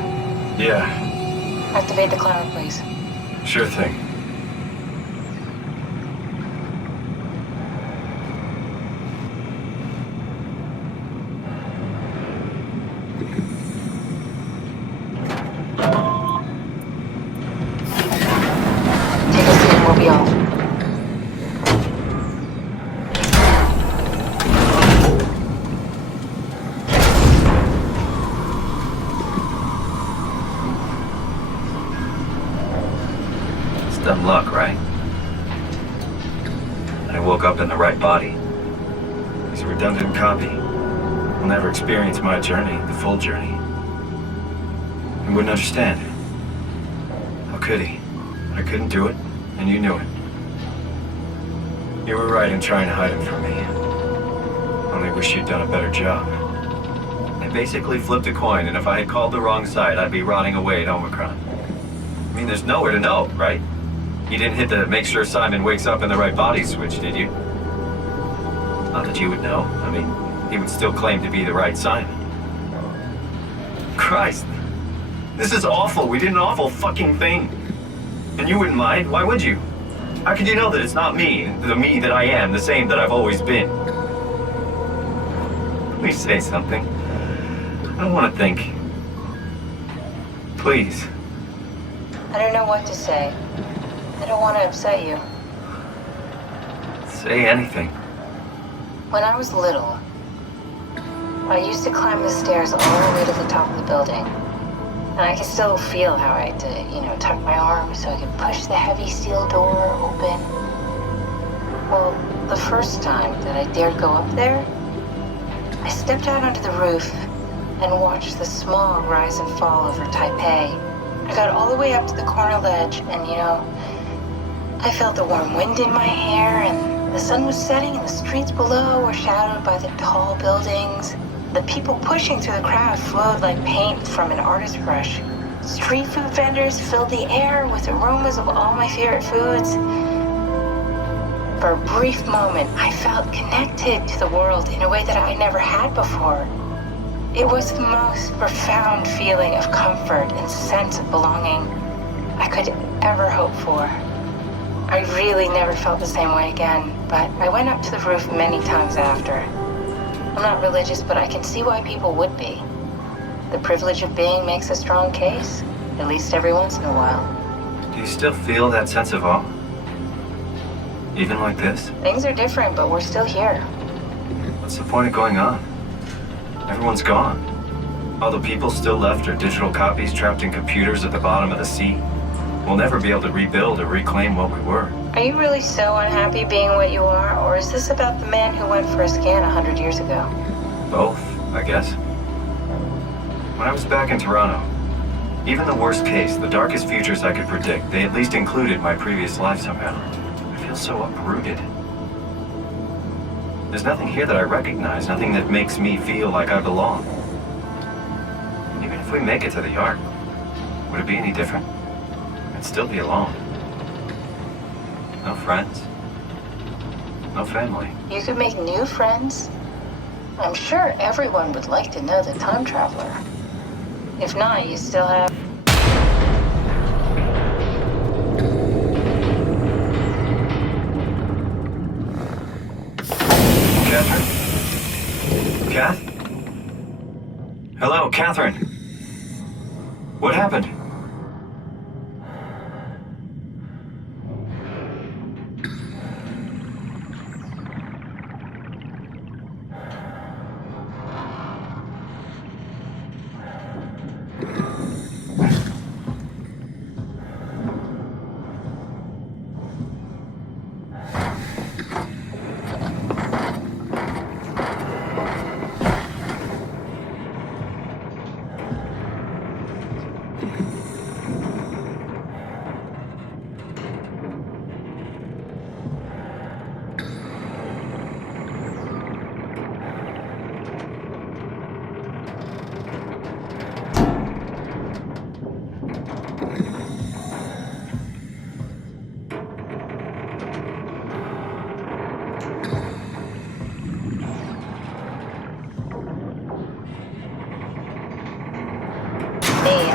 computer? Yeah, Activate the cloud, please. sure thing. Take a seat and we'll be off. It's dumb luck, right? I woke up in the right body. He's a redundant copy. He'll never experience my journey, the full journey. He wouldn't understand. How could he? I couldn't do it, and you knew it. You were right in trying to hide him from me. Only wish you'd done a better job. I basically flipped a coin, and if I had called the wrong side, I'd be rotting away at Omicron. I mean, there's nowhere to know, right? You didn't hit the make sure Simon wakes up in the right body switch, did you? Not that you would know. I mean, he would still claim to be the right Simon. Christ. This is awful. We did an awful fucking thing. And you wouldn't mind? Why would you? How could you know that it's not me, the me that I am, the same that I've always been? Please say something. I don't want to think. Please. I don't know what to say. I don't want to upset you. Say anything. When I was little, I used to climb the stairs all the way to the top of the building. And I can still feel how I had to, tuck my arm so I could push the heavy steel door open. Well, the first time that I dared go up there, I stepped out onto the roof and watched the smog rise and fall over Taipei. I got all the way up to the corner ledge and, I felt the warm wind in my hair and the sun was setting and the streets below were shadowed by the tall buildings. The people pushing through the crowd flowed like paint from an artist's brush. Street food vendors filled the air with aromas of all my favorite foods. For a brief moment, I felt connected to the world in a way that I never had before. It was the most profound feeling of comfort and sense of belonging I could ever hope for. I really never felt the same way again, but I went up to the roof many times after. I'm not religious, but I can see why people would be. The privilege of being makes a strong case, at least every once in a while. Do you still feel that sense of awe? Even like this? Things are different, but we're still here. What's the point of going on? Everyone's gone. All the people still left are digital copies trapped in computers at the bottom of the sea. We'll never be able to rebuild or reclaim what we were. Are you really so unhappy being what you are, or is this about the man who went for a scan 100 years ago? Both, I guess. When I was back in Toronto, even the worst case, the darkest futures I could predict, they at least included my previous life somehow. I feel so uprooted. There's nothing here that I recognize, nothing that makes me feel like I belong. Even if we make it to the Ark, would it be any different? I'd still be alone. No friends. No family. You could make new friends. I'm sure everyone would like to know the time traveler. If not, you still have... Catherine? Kath? Hello, Catherine. What happened?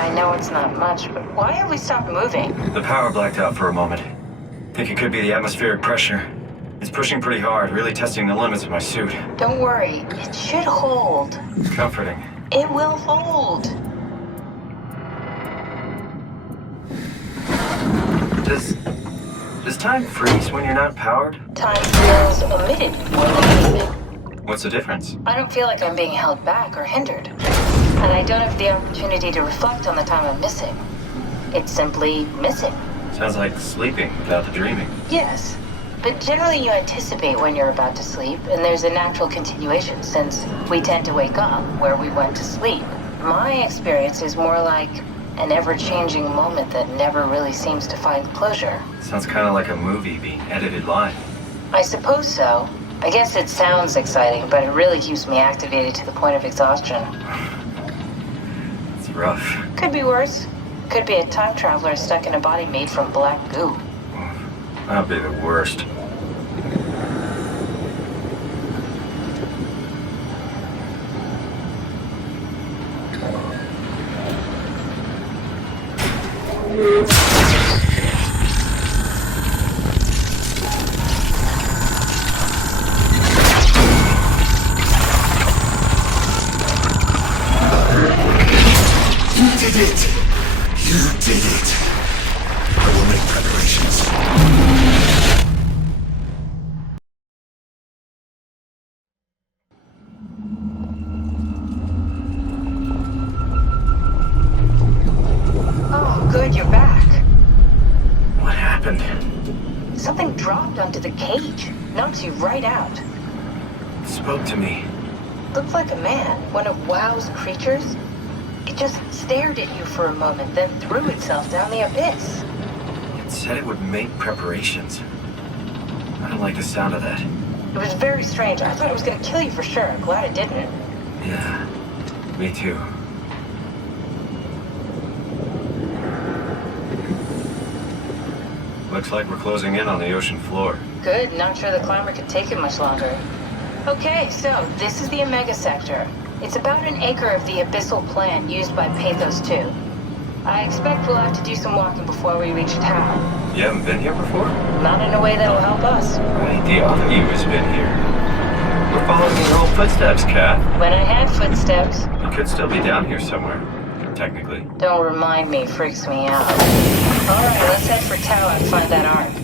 I know it's not much, but why have we stopped moving? The power blacked out for a moment. Think it could be the atmospheric pressure. It's pushing pretty hard, really testing the limits of my suit. Don't worry, it should hold. Comforting. It will hold. Does time freeze when you're not powered? Time feels omitted more than needed. What's the difference? I don't feel like I'm being held back or hindered. And I don't have the opportunity to reflect on the time I'm missing. It's simply missing. Sounds like sleeping without the dreaming. Yes. But generally you anticipate when you're about to sleep, and there's a natural continuation since we tend to wake up where we went to sleep. My experience is more like an ever-changing moment that never really seems to find closure. Sounds kind of like a movie being edited live. I suppose so. I guess it sounds exciting, but it really keeps me activated to the point of exhaustion. It's rough. Could be worse. Could be a time traveler stuck in a body made from black goo. That'd be the worst. Good, you're back. What happened? Something dropped onto the cage. Knocks you right out. It spoke to me. Looked like a man, one of WoW's creatures. It just stared at you for a moment, then threw itself down the abyss. It said it would make preparations. I don't like the sound of that. It was very strange. I thought it was going to kill you for sure. I'm glad it didn't. Yeah, me too. Looks like we're closing in on the ocean floor. Good, not sure the climber could take it much longer. Okay, so this is the Omega Sector. It's about an acre of the abyssal plan used by Pathos 2. I expect we'll have to do some walking before we reach town. You haven't been here before? Not in a way that'll help us. Wait, the other you has been here. We're following your old footsteps, Kat. When I had footsteps. You could still be down here somewhere, technically. Don't remind me, freaks me out. Alright, let's head for Tau and find that ark.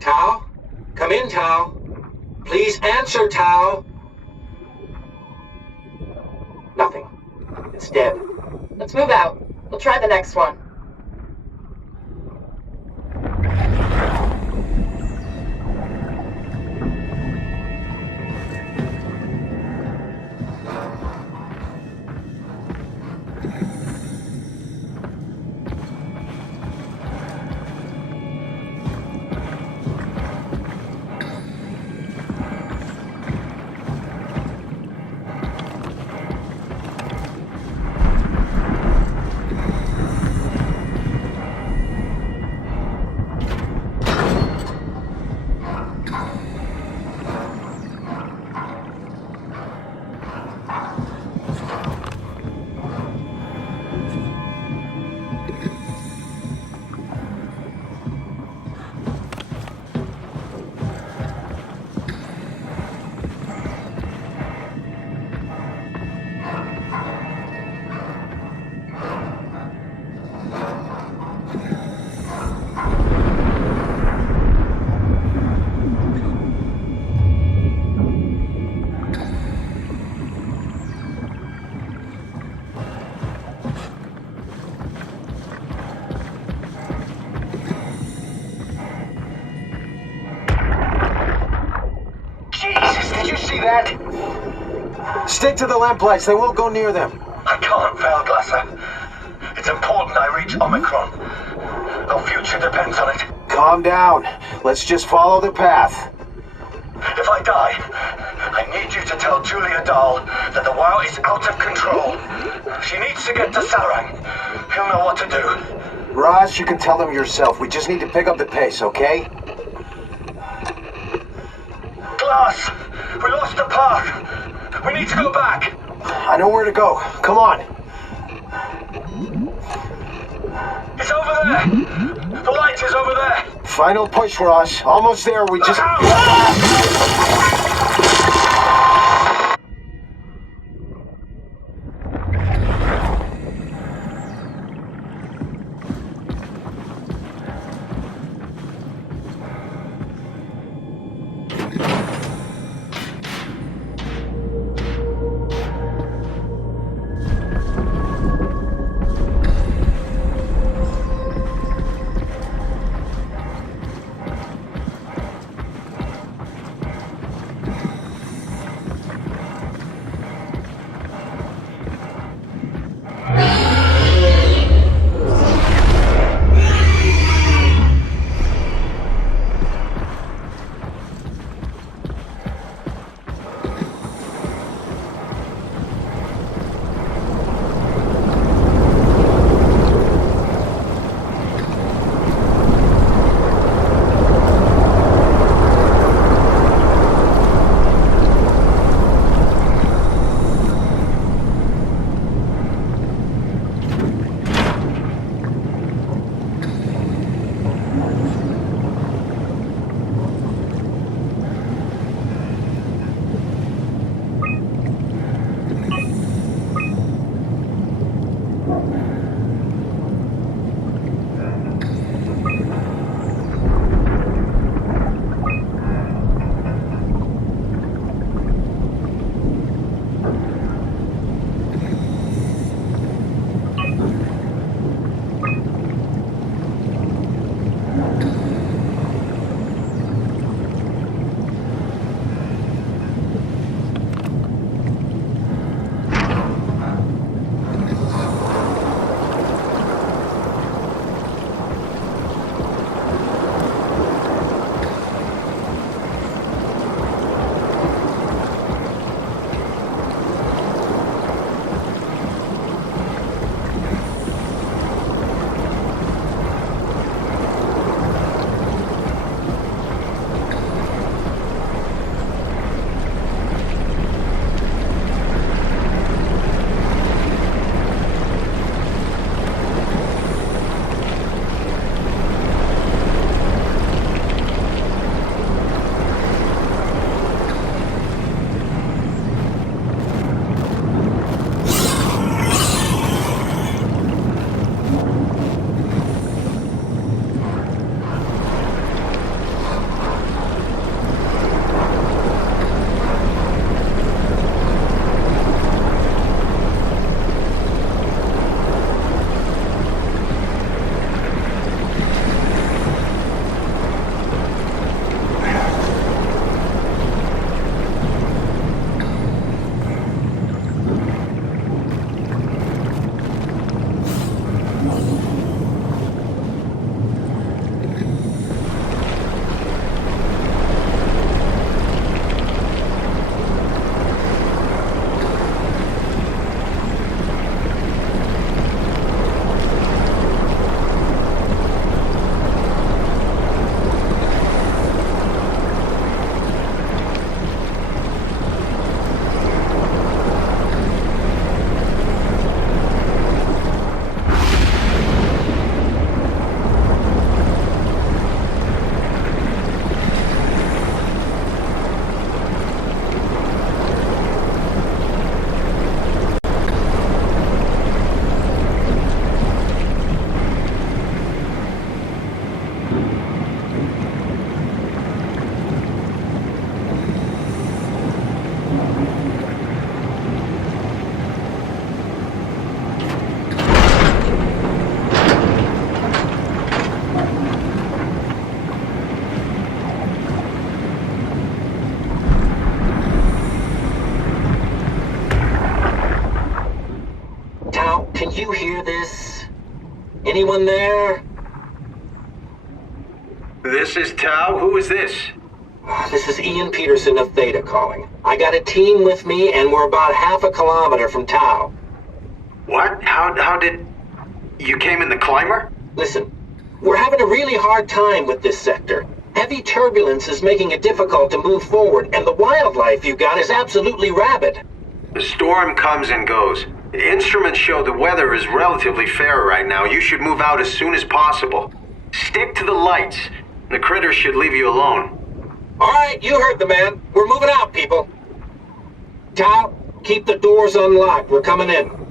Tau? Come in, Tau. Please answer, Tau. Nothing. It's dead. Let's move out. We'll try the next one. yet? Stick to the lamplights. They won't go near them. I can't, Valglasser. It's important I reach Omicron. Our future depends on it. Calm down. Let's just follow the path. If I die, I need you to tell Julia Dahl that the WoW is out of control. She needs to get to Sarang. He'll know what to do. Raj, you can tell them yourself. We just need to pick up the pace, okay? Glass! We lost the path! We need to go back! I know where to go. Come on. It's over there! The light is over there! Final push, Raj. Almost there. We just... Look out! Tao, can you hear this? Anyone there? This is Tao. Who is this? This is Ian Peterson of Theta calling. I got a team with me, and we're about half a kilometer from Tao. What? How did... You came in the climber? Listen, we're having a really hard time with this sector. Heavy turbulence is making it difficult to move forward, and the wildlife you got is absolutely rabid. The storm comes and goes. The instruments show the weather is relatively fair right now. You should move out as soon as possible. Stick to the lights. The critters should leave you alone. All right, you heard the man. We're moving out, people. Tao, keep the doors unlocked. We're coming in.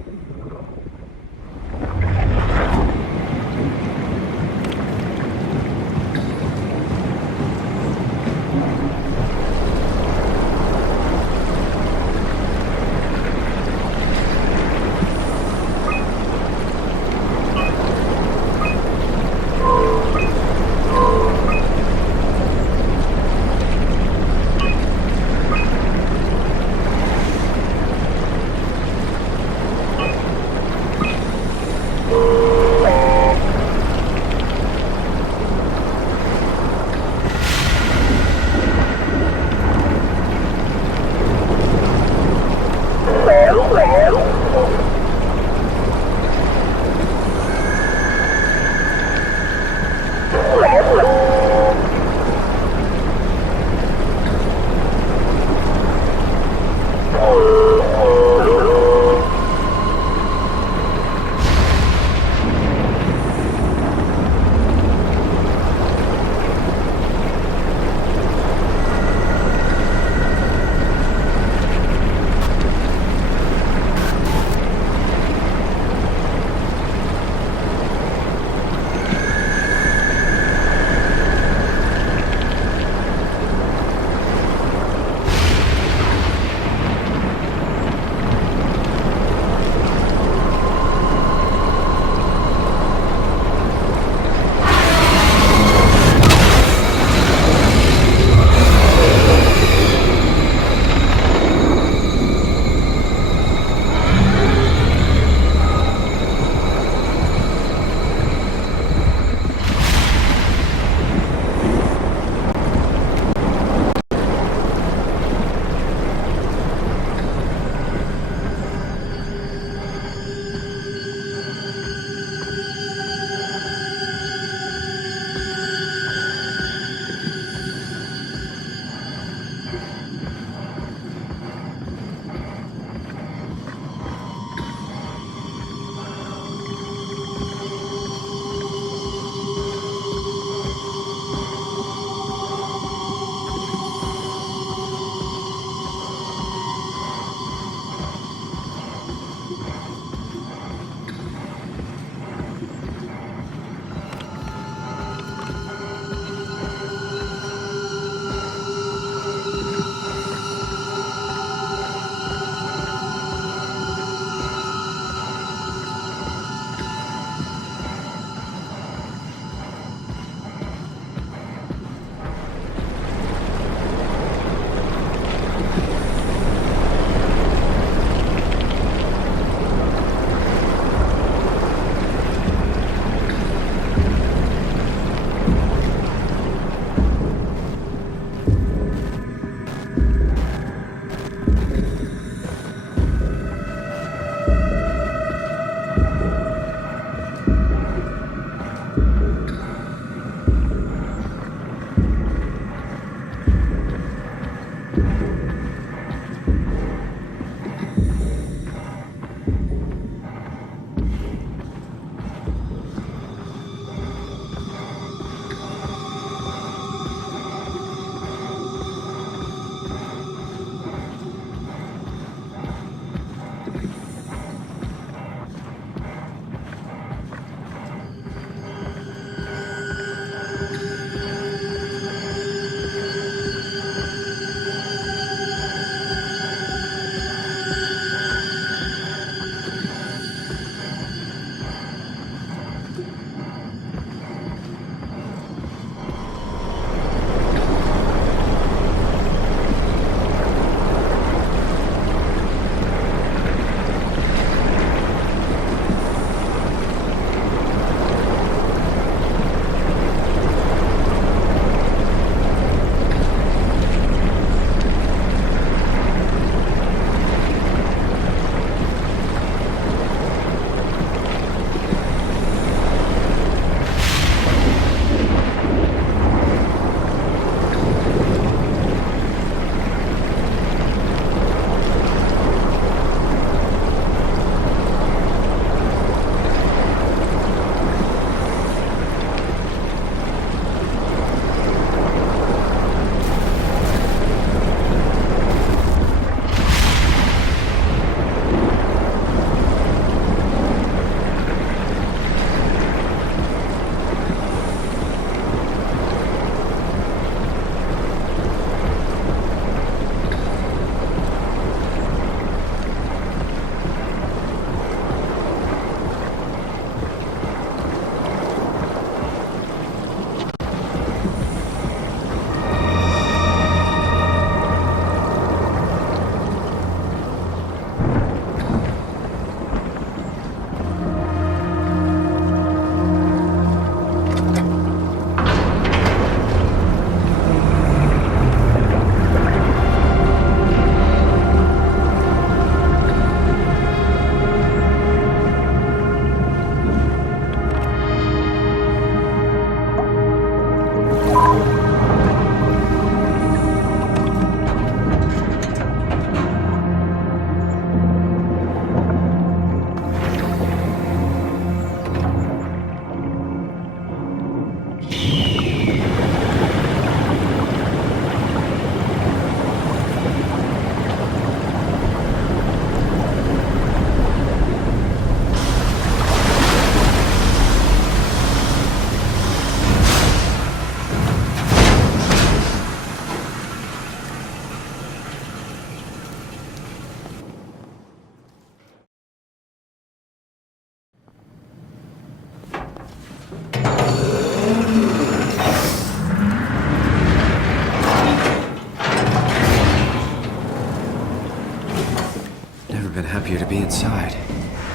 Never been happier to be inside.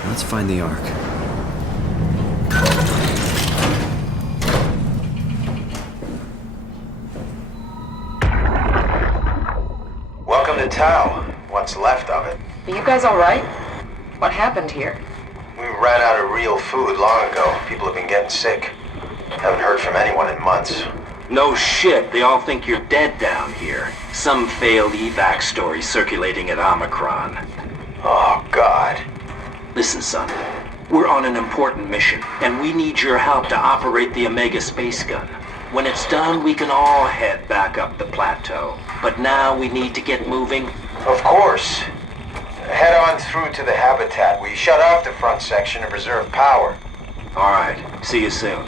Let's find the Ark. Welcome to Tau. What's left of it. Are you guys alright? What happened here? We ran out of real food long ago. People have been getting sick. Haven't heard from anyone in months. No shit, they all think you're dead down here. Some failed evac story circulating at Omicron. Oh, God. Listen, son, we're on an important mission, and we need your help to operate the Omega space gun. When it's done, we can all head back up the plateau. But now we need to get moving. Of course. Head on through to the habitat. We shut off the front section to preserve power. All right, see you soon.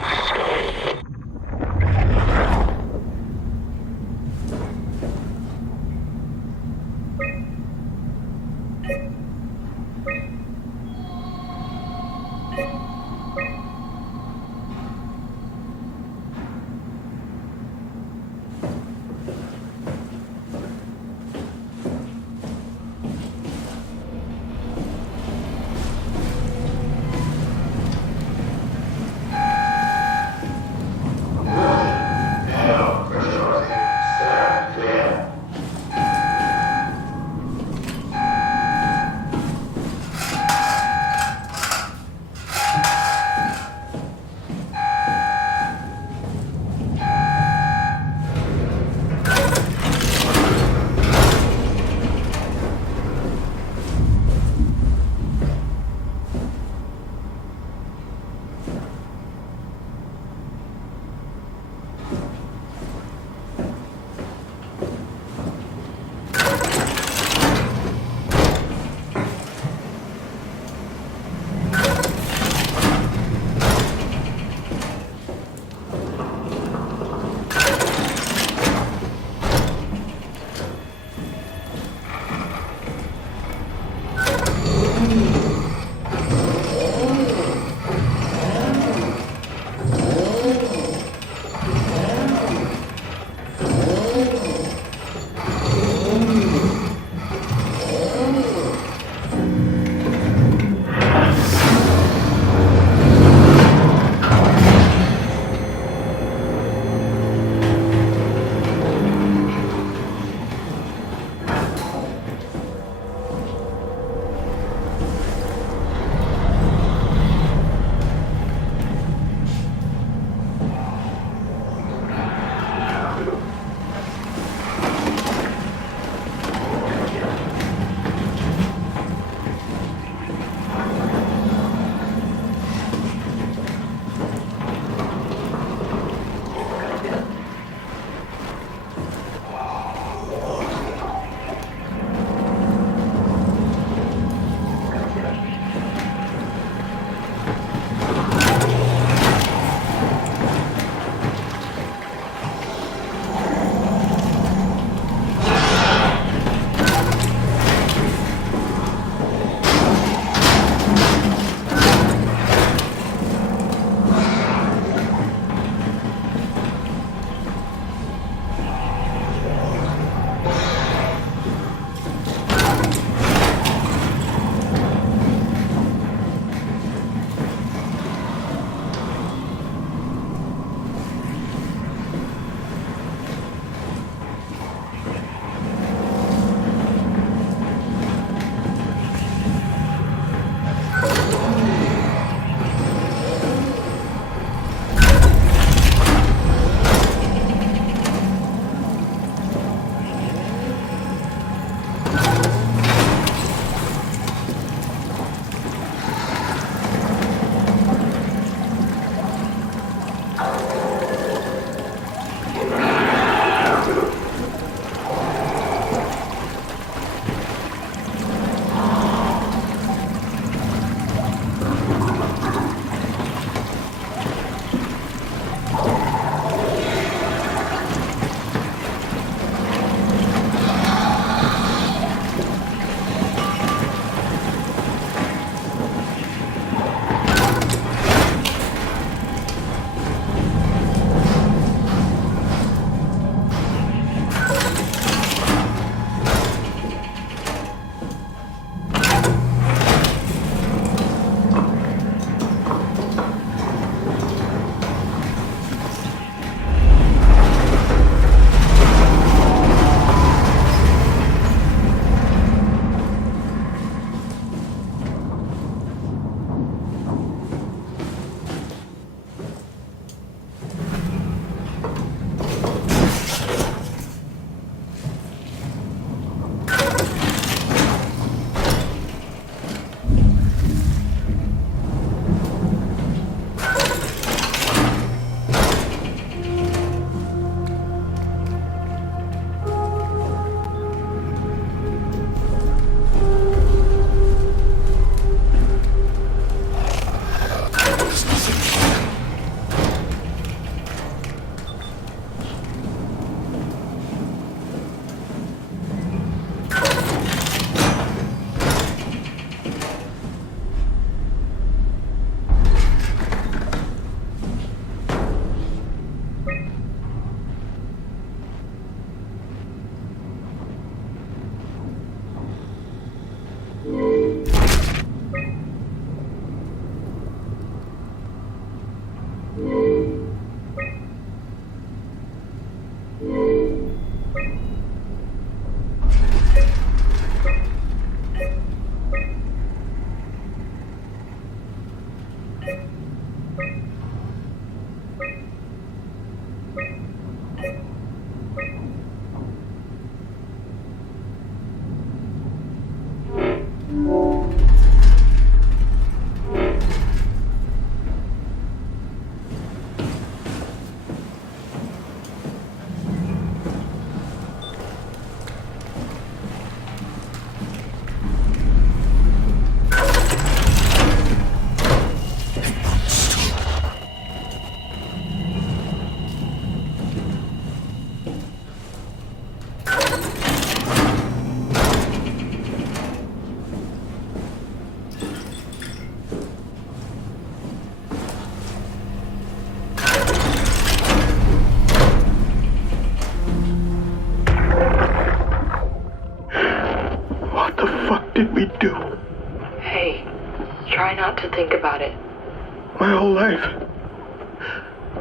My whole life,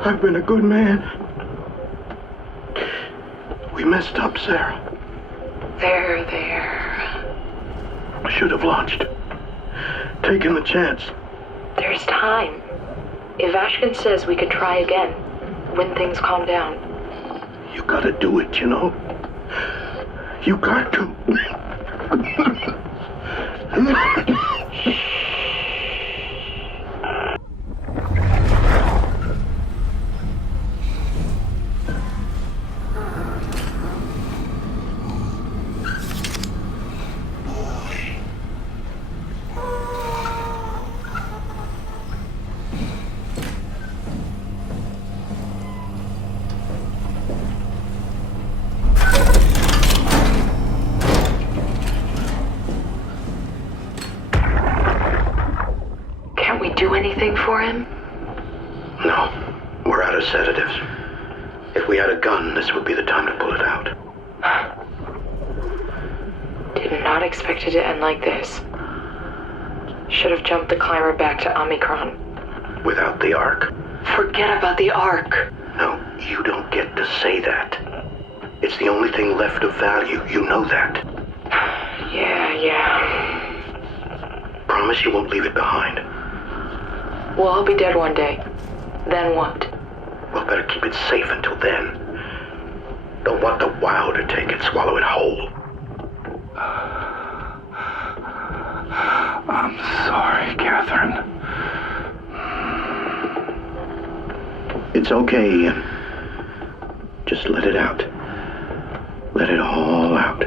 I've been a good man. We messed up, Sarah. There. I should have launched. Taken the chance. There's time. If Ashkin says we can try again, when things calm down. You gotta do it, you know? You got to. Do anything for him? No. We're out of sedatives. If we had a gun, this would be the time to pull it out. Did not expect it to end like this. Should have jumped the climber back to Omicron. Without the Ark? Forget about the Ark. No, you don't get to say that. It's the only thing left of value. You know that. Yeah. Promise you won't leave it behind. We'll all be dead one day. Then what? We'll better keep it safe until then. Don't want the wow to take it, swallow it whole. I'm sorry, Catherine. It's okay, Ian. Just let it out. Let it all out.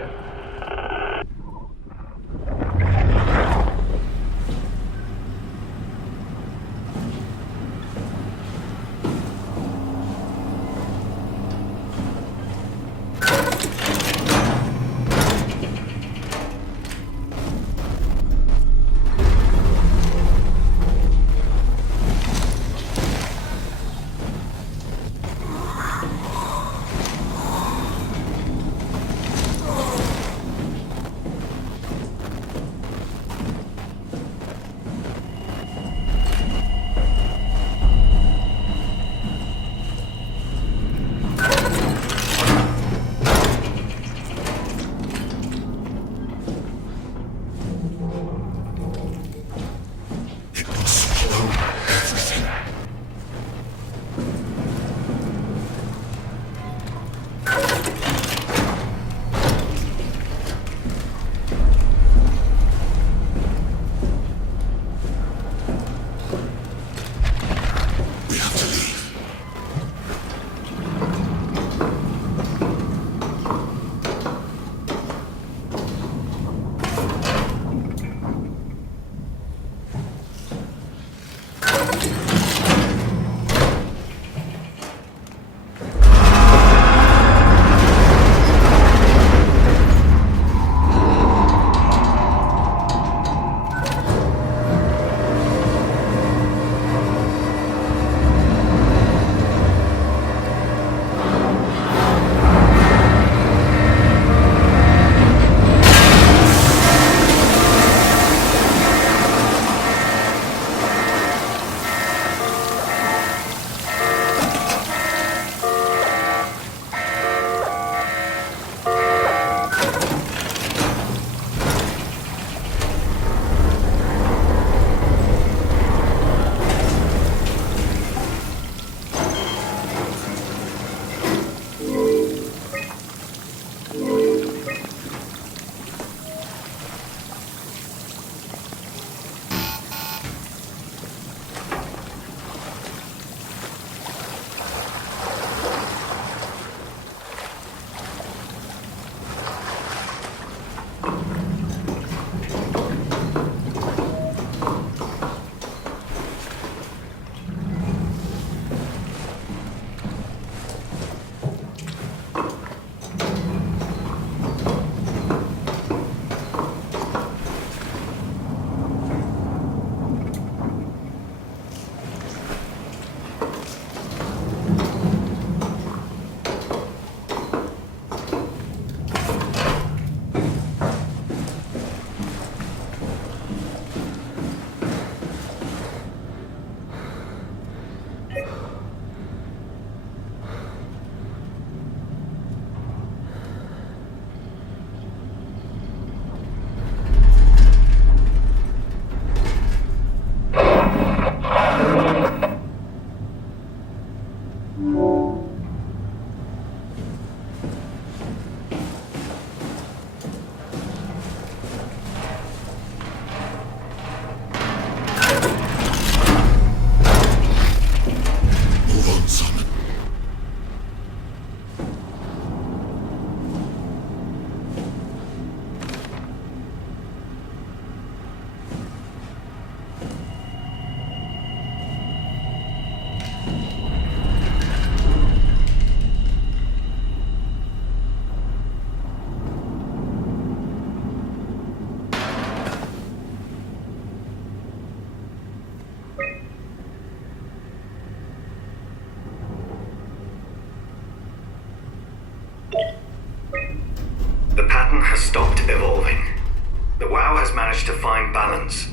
managed to find balance.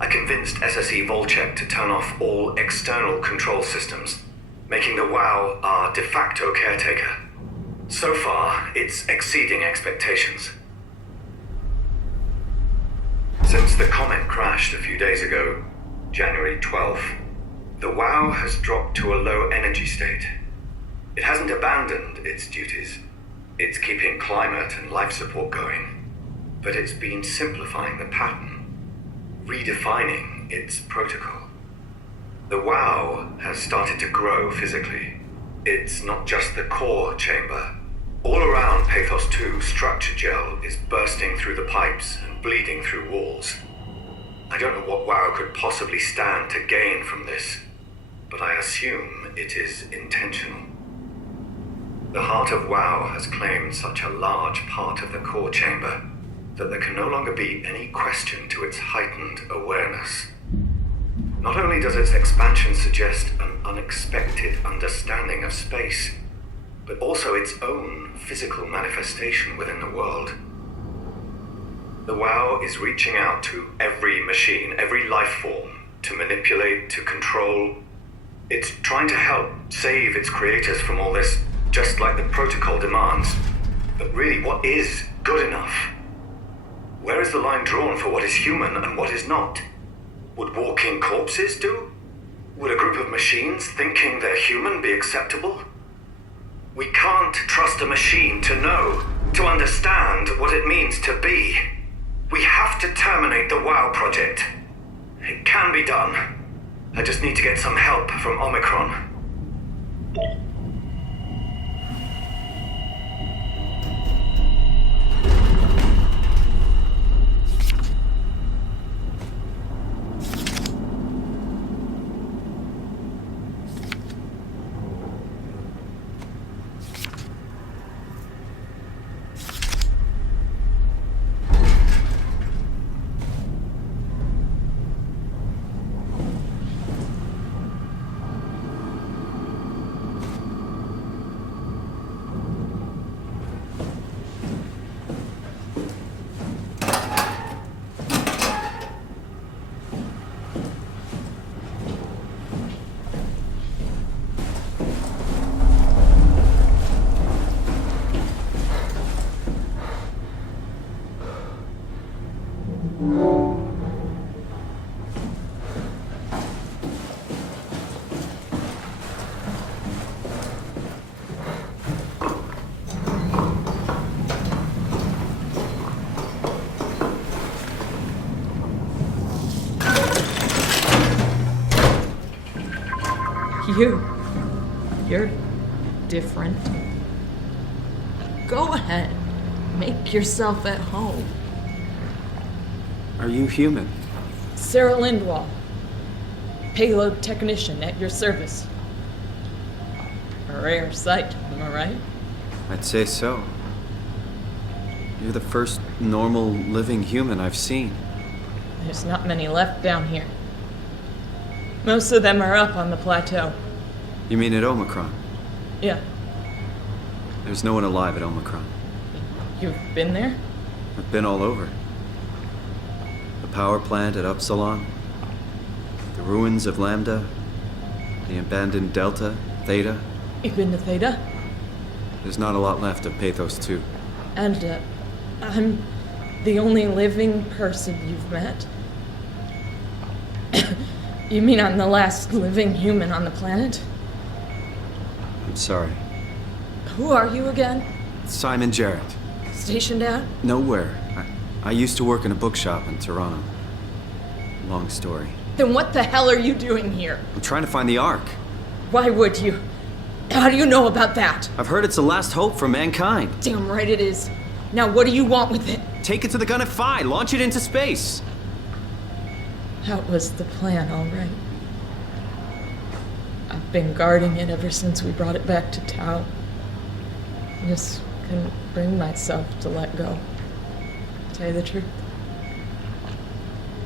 I convinced SSE Volchek to turn off all external control systems, making the WOW our de facto caretaker. So far, it's exceeding expectations. Since the comet crashed a few days ago, January 12th, the WOW has dropped to a low energy state. It hasn't abandoned its duties. It's keeping climate and life support going, but it's been simplifying the pattern, redefining its protocol. The WOW has started to grow physically. It's not just the core chamber. All around Pathos 2, structure gel is bursting through the pipes and bleeding through walls. I don't know what WOW could possibly stand to gain from this, but I assume it is intentional. The heart of WOW has claimed such a large part of the core chamber that there can no longer be any question to its heightened awareness. Not only does its expansion suggest an unexpected understanding of space, but also its own physical manifestation within the world. The WOW is reaching out to every machine, every life form, to manipulate, to control. It's trying to help save its creators from all this, just like the protocol demands. But really, what is good enough? Where is the line drawn for what is human and what is not? Would walking corpses do? Would a group of machines thinking they're human be acceptable? We can't trust a machine to know, to understand what it means to be. We have to terminate the WOW project. It can be done. I just need to get some help from Omicron. You're different. Go ahead. Make yourself at home. Are you human? Sarah Lindwall, payload technician at your service. A rare sight, am I right? I'd say so. You're the first normal living human I've seen. There's not many left down here. Most of them are up on the plateau. You mean at Omicron? Yeah. There's no one alive at Omicron. You've been there? I've been all over. The power plant at Upsilon, the ruins of Lambda, the abandoned Delta, Theta. You've been to Theta? There's not a lot left of Pathos 2. And, I'm the only living person you've met? You mean I'm the last living human on the planet? I'm sorry. Who are you again? Simon Jarrett. Stationed out? Nowhere. I used to work in a bookshop in Toronto. Long story. Then what the hell are you doing here? I'm trying to find the Ark. Why would you? How do you know about that? I've heard it's the last hope for mankind. Damn right it is. Now what do you want with it? Take it to the Gun at Phi. Launch it into space. That was the plan, all right. I've been guarding it ever since we brought it back to Tau. Just couldn't bring myself to let go. To tell you the truth,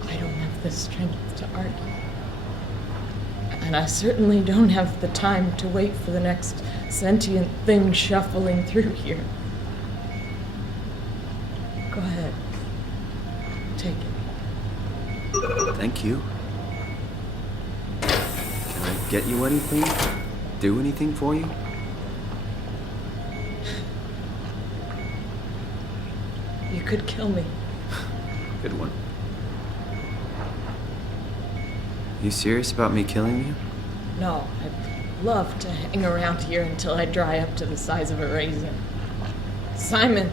I don't have the strength to argue. And I certainly don't have the time to wait for the next sentient thing shuffling through here. Go ahead. Take it. Thank you. Can I get you anything? Do anything for you? You could kill me. Good one. You serious about me killing you? No, I'd love to hang around here until I dry up to the size of a raisin. Simon,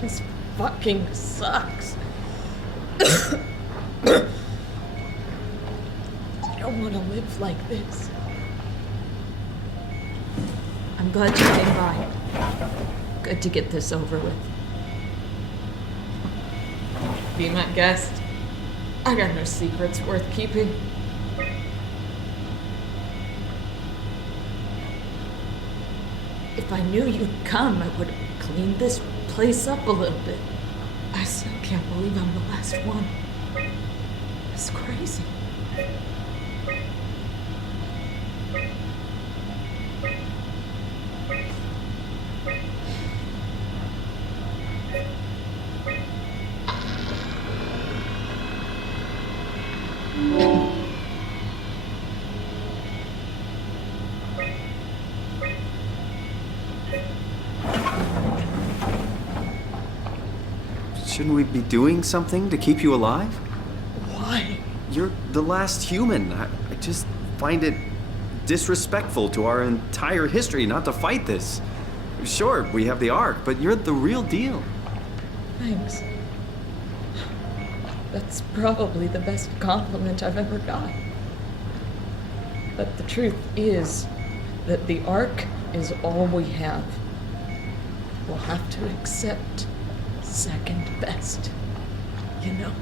this fucking sucks. I don't want to live like this. I'm glad you came by. Good to get this over with. Be my guest. I got no secrets worth keeping. If I knew you'd come, I would have cleaned this place up a little bit. I still can't believe I'm the last one. It's crazy. Shouldn't we be doing something to keep you alive? Why? You're the last human. I just find it disrespectful to our entire history not to fight this. Sure, we have the Ark, but you're the real deal. Thanks. That's probably the best compliment I've ever got. But the truth is that the Ark is all we have. We'll have to accept second best, you know?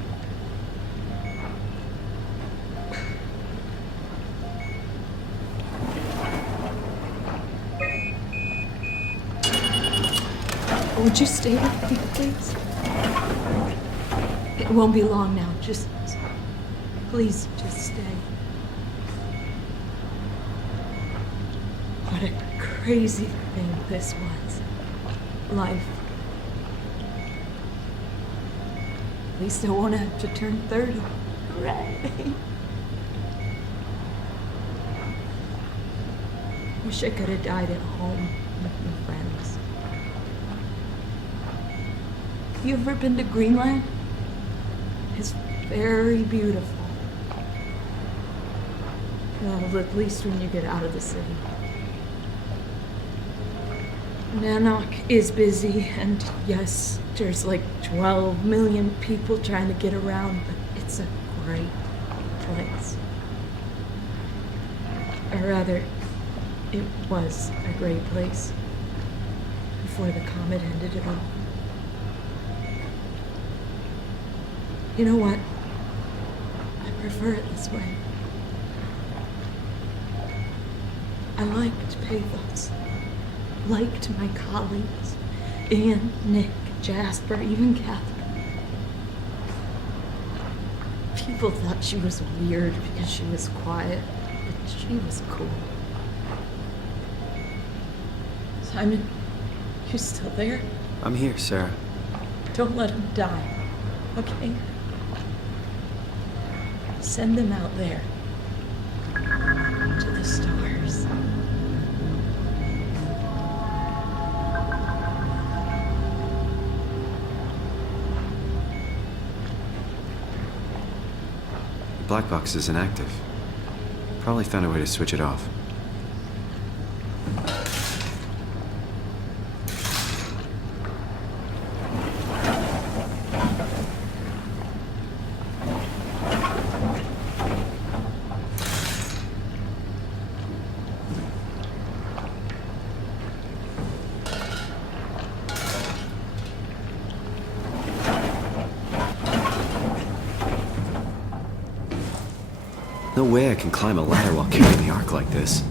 Would you stay with me, please? It won't be long now. Please, just stay. What a crazy thing this was. Life. At least I won't have to turn 30. Hooray! Wish I could have died at home with my friends. You ever been to Greenland? It's very beautiful. Well, at least when you get out of the city. Nanook is busy, and yes, there's like 12 million people trying to get around, but it's a great place. Or rather, it was a great place before the comet ended it all. You know what? I prefer it this way. I liked Pathos. Liked my colleagues. Ian, Nick, Jasper, even Catherine. People thought she was weird because she was quiet, but she was cool. Simon, you still there? I'm here, Sarah. Don't let him die, okay? Send them out there. To the stars. The black box is inactive. Probably found a way to switch it off. No way I can climb a ladder while carrying the Ark like this.